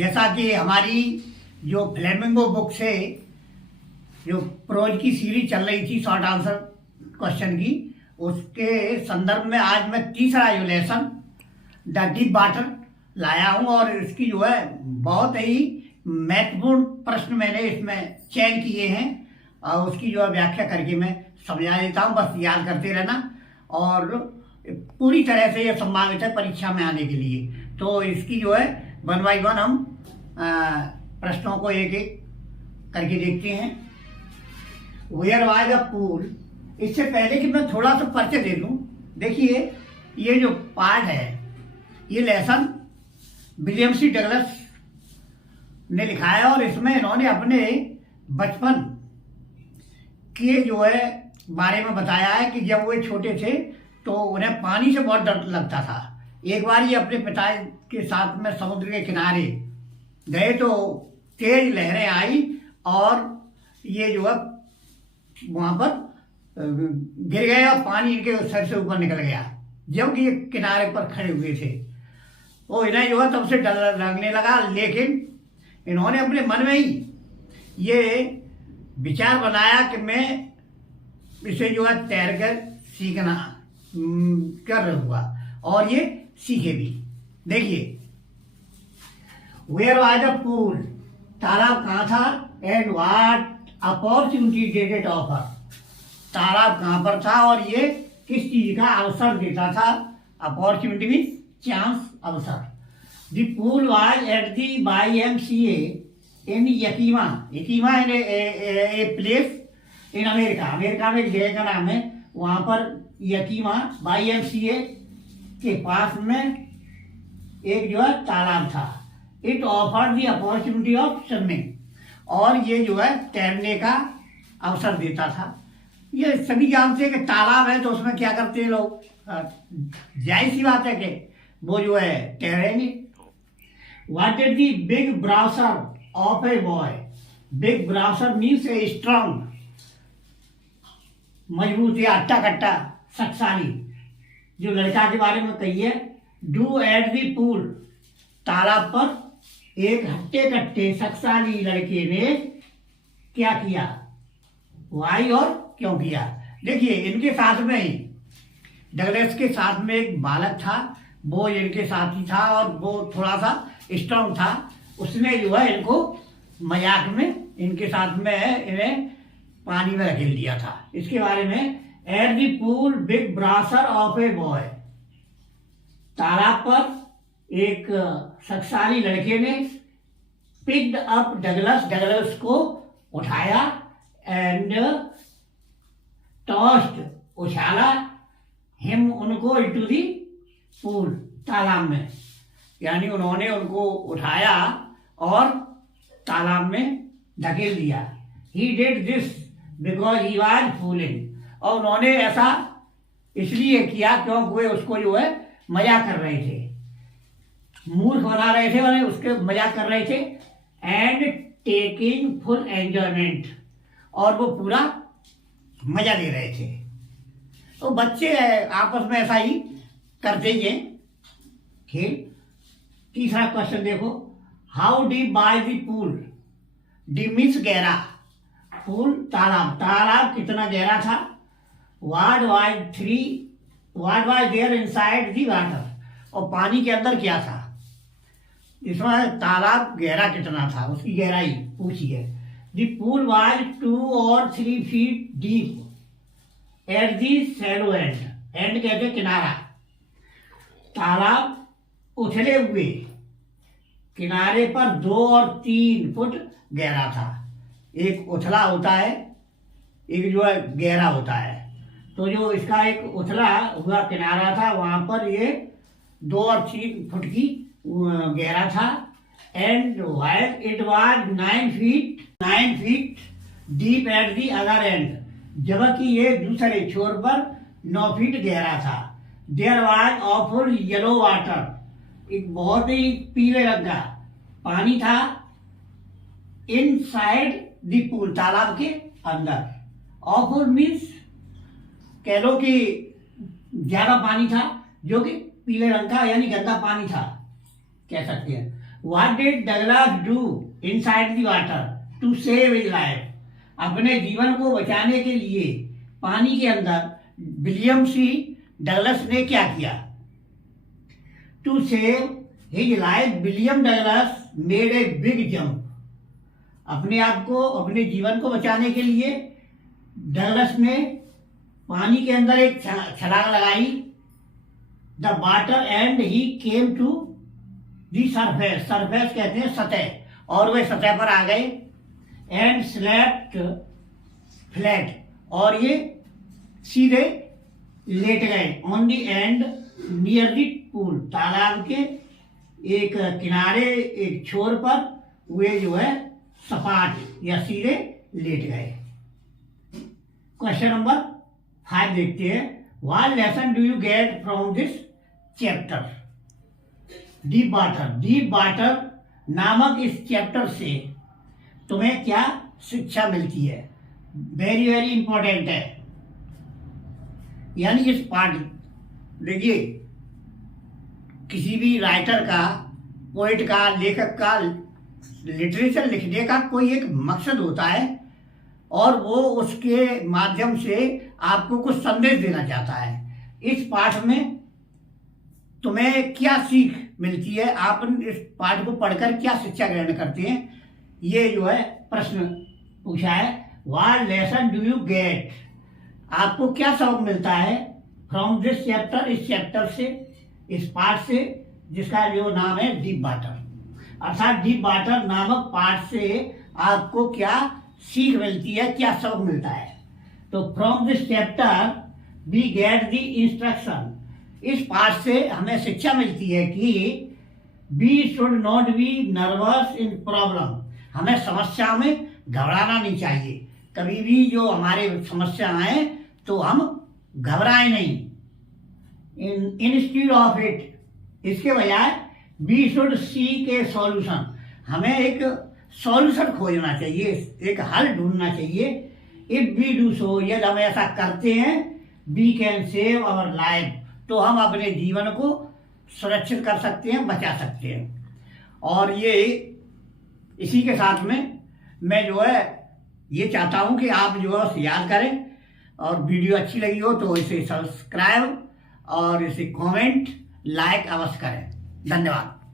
जैसा कि हमारी जो फ्लेमिंगो बुक से जो प्रोज की सीरीज चल रही थी शॉर्ट आंसर क्वेश्चन की, उसके संदर्भ में आज मैं तीसरा जो लेसन द डीप वाटर लाया हूं और इसकी जो है बहुत ही महत्वपूर्ण प्रश्न मैंने इसमें चयन किए हैं और उसकी जो है व्याख्या करके मैं समझा देता हूं। बस याद करते रहना और पूरी तरह से ये संभावित है परीक्षा में आने के लिए। तो इसकी जो है 1 बाय 1 हम प्रश्नों को एक एक करके देखते हैं। Where was a pool. इससे पहले कि मैं थोड़ा सा परिचय दे दूं, देखिए ये जो पार्ट है ये लेसन विलियम सी डगलस ने लिखा है और इसमें इन्होंने अपने बचपन के जो है बारे में बताया है कि जब वे छोटे थे तो उन्हें पानी से बहुत डर लगता था। एक बार ये अपने पिता के साथ में समुद्र के किनारे गए तो तेज लहरें आई और ये जो है वहां पर गिर गए और पानी इनके सर से ऊपर निकल गया जबकि ये किनारे पर खड़े हुए थे। तो इन्हें जो है तब से डर लगने लगा, लेकिन इन्होंने अपने मन में ही ये विचार बनाया कि मैं इसे जो है तैर कर सीखना कर रहूँगा और ये सीखे भी। देखिए वेयर वाज अ पूल, तालाब कहाँ था, and what opportunity did it offer, तालाब कहाँ पर था और ये किस चीज का अवसर देता था। अपॉर्चुनिटी मीन्स चांस, अवसर। The pool was at the YMCA in Yakima, Yakima in a place in America, America में एक जगह का नाम है, वहां पर यकीमा YMCA के पास में एक जो है तालाब था। It offered the opportunity of swimming, और ये जो है तैरने का अवसर देता था। ये सभी जानते हैं कि तालाब है तो उसमें क्या करते हैं लोग, जाहिर सी बात है कि वो जो है तैरेंगे। What is the big bruiser of a boy, big bruiser means a strong, मजबूत या अट्टा कट्टा शक्तिशाली, जो लड़का के बारे में कही है। डू एट द पूल, तालाब पर एक हट्टे कट्टे शक्तिशाली लड़के ने क्या किया, वाई और क्यों किया। देखिए इनके साथ में ही डगलस के साथ में एक बालक था, वो इनके साथ ही था और वो थोड़ा सा स्ट्रांग था। उसने जो है इनको मजाक में इनके साथ में इन्हें पानी में धकेल दिया था। इसके बारे में at the pool big bruiser of a boy, तालाब पर एक शक्तिशाली लड़के ने पिक्ड अप डगलस, डगलस को उठाया, एंड टॉस्ड, उछाला, हिम उनको इनटू दी पूल, तालाब में, यानी उन्होंने उनको उठाया और तालाब में धकेल दिया। He did this because he was fooling, और उन्होंने ऐसा इसलिए किया क्योंकि वे उसको जो है मजाक कर रहे थे, मूर्ख बना रहे थे और उसके मजाक कर रहे थे। एंड टेकिंग फुल एंजॉयमेंट, और वो पूरा मजा ले रहे थे। तो बच्चे आपस में ऐसा ही करते ही हैं खेल। तीसरा क्वेश्चन देखो, how deep was the pool, deep means गहरा, पूल तालाब, तालाब कितना गहरा था। What was there inside the water, और पानी के अंदर क्या था। इसमें तालाब गहरा कितना था, उसकी गहराई पूछी है। The pool was 2 or 3 feet deep at the shallow and, and कहते किनारा, तालाब उछले हुए किनारे पर 2 और 3 फुट गहरा था। एक उछला होता है, एक जो है गहरा होता है। तो जो इसका एक उछला हुआ किनारा था वहां पर ये 2 और 3 फुट की गहरा था। And while it was 9 feet deep at the other end, जबकि ये दूसरे छोर पर 9 फीट गहरा था। There was awful yellow water, एक बहुत ही पीले रंग का पानी था। इनसाइड द पूल, तालाब के अंदर। ऑफुल मीन्स कह लो कि ज्यादा पानी था, जो कि पीले रंग का यानी गंदा पानी था कह सकते हैं। What did Douglas do inside the water to save his life? अपने जीवन को बचाने के लिए पानी के अंदर विलियम सी डगलस ने क्या किया? To save his life William Douglas made a big jump. अपने आप को, अपने जीवन को बचाने के लिए डगलस ने पानी के अंदर एक छलांग लगाई। The water and he came to the surface, surface कहते हैं सतह, और वे सतह पर आ गए। एंड स्लेप्ट फ्लैट, और ये सीधे लेट गए। On the and near the pool, तालाब के एक किनारे, एक छोर पर वे जो है सपाट या सीधे लेट गए। क्वेश्चन नंबर 5 देखते हैं। What lesson do you get from this chapter? Deep water, deep water नामक इस चैप्टर से तुम्हें क्या शिक्षा मिलती है? वेरी वेरी इंपॉर्टेंट है। यानी इस पाठ, देखिए, किसी भी राइटर का, पोइट का, लेखक का लिटरेचर लिखने का कोई एक मकसद होता है, और वो उसके माध्यम से आपको कुछ संदेश देना चाहता है। इस पाठ में तुम्हें क्या सीख मिलती है? आप इस पाठ को पढ़कर क्या शिक्षा ग्रहण करते हैं? ये जो है प्रश्न पूछा है। What lesson do you get? आपको क्या सबक मिलता है फ्रॉम दिस चैप्टर, इस चैप्टर से, इस पाठ से, जिसका जो नाम है डीप वाटर। अर्थात डीप वाटर नामक पाठ से आपको क्या सीख मिलती है, क्या सबक मिलता है? तो from this chapter we get the instruction. इस पाठ से हमें शिक्षा मिलती है कि we should not be nervous in problem. हमें समस्या में घबराना नहीं चाहिए। कभी भी जो हमारे समस्या आए तो हम घबराए नहीं। इंस्टीड ऑफ इट, इसके बजाय we should seek a solution. हमें एक सॉल्यूशन खोजना चाहिए, एक हल ढूंढना चाहिए। इफ वी डू सो, यदि हम ऐसा करते हैं, we can save our life, तो हम अपने जीवन को सुरक्षित कर सकते हैं, बचा सकते हैं। और ये इसी के साथ में मैं जो है ये चाहता हूं कि आप जो है उसे याद करें, और वीडियो अच्छी लगी हो तो इसे सब्सक्राइब और इसे कमेंट, लाइक अवश्य करें। धन्यवाद।